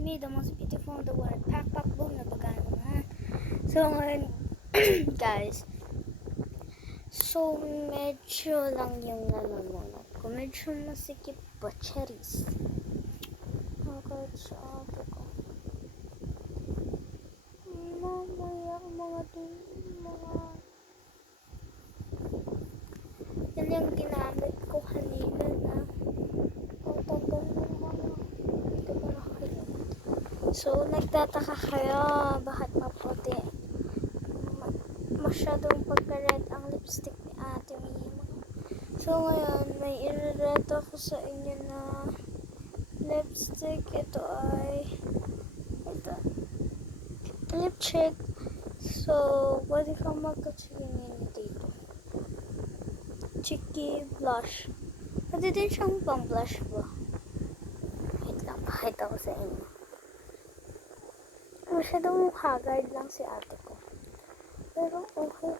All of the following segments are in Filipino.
me, the most beautiful in the world. Pak, pak, boom, nabagano na. So, ngayon, guys, so, medyo lang yung nanonood ko. Medyo masikip pa, cherries. Okay, sa ate ko. Mamaya, yan yung ginamit ko kanina na ang tagal ng mga hindi ko na kayo. So, nagtataka kayo bakit maputi. Masyadong pagka-red ang lipstick ni Ate Mima. So, ngayon, may i-red ako sa inyo na lipstick. Ito ay lip check. So, pwede kang magkatsingin dito. Cheeky blush. Pwede din siyang pang blush ba? Wait lang, pakita ko sa inyo. Masyadong haggard lang si ate ko. Pero okay,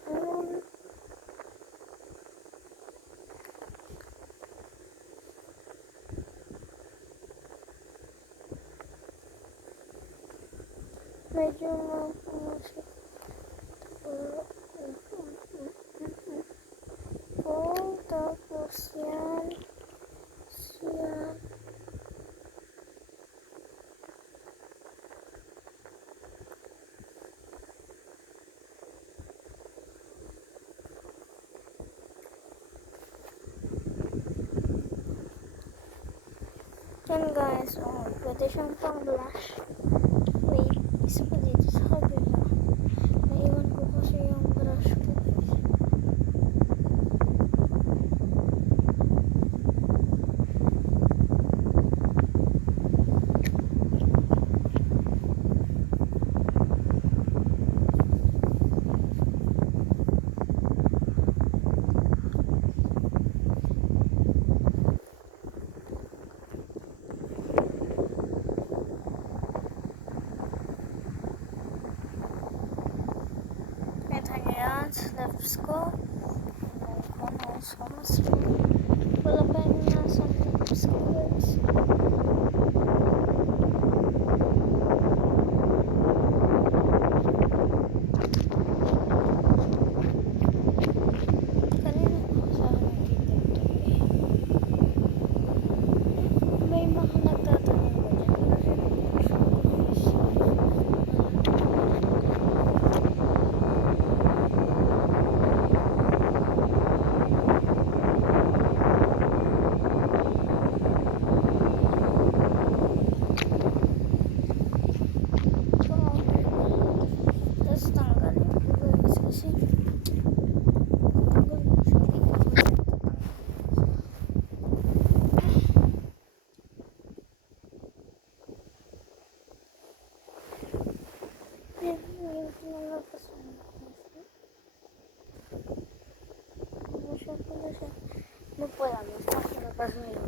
medyo mapumusik. Tapos yan. Yan guys, pwede siyang pang blush. Wait, isa pa dito sa kabila. Naiwan ko kasi yung brush ko guys. Lips ko. Wala pa yung nasa lips ko guys. Kanina ko sa nakita ito eh. May mga nagtatanong ba dyan? No puedo, me está haciendo caso mío.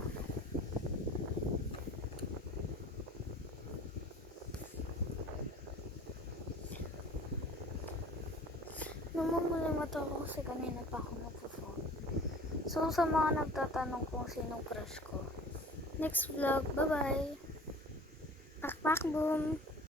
Namumulimot ako kasi kanina pa ako nagpo-phone. So, sa mga nagtatanong kung sinong crush ko, next vlog, bye-bye! Pak, pak, boom!